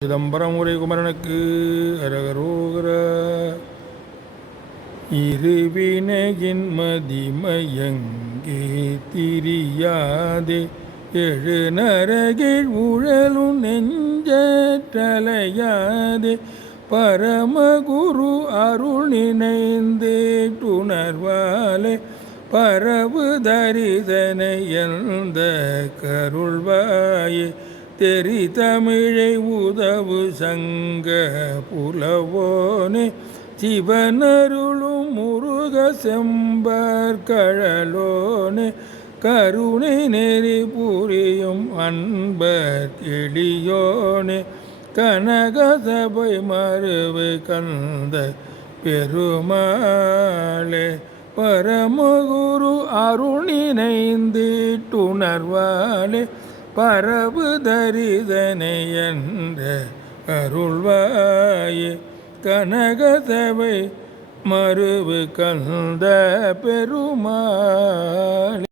சிதம்பரம் உரை குமரனுக்கு அரகரோகர. இருவினையின் மதிமயங்கே திரியாதே எழு நரகில் உழலும் நெஞ்சலையாதே பரமகுரு அருள் நினைந்தேட்டுணர்வாலே பரவு தரிதனை எந்த கருள்வாயே தெரி தமிழை உதவு சங்க புலவோனே சிவனருளும் முருக செம்பர் கழலோனே கருணை நெறி புரியும் அன்பர் எளியோனே கனகசபை மறுவு கந்த பெருமாளே பரமகுரு அருணினைந்திட்டுணர்வாலே பரவு தரிதனை என்ற அருள்வாயே கனகசபை மறுவு கந்த பெருமாளே.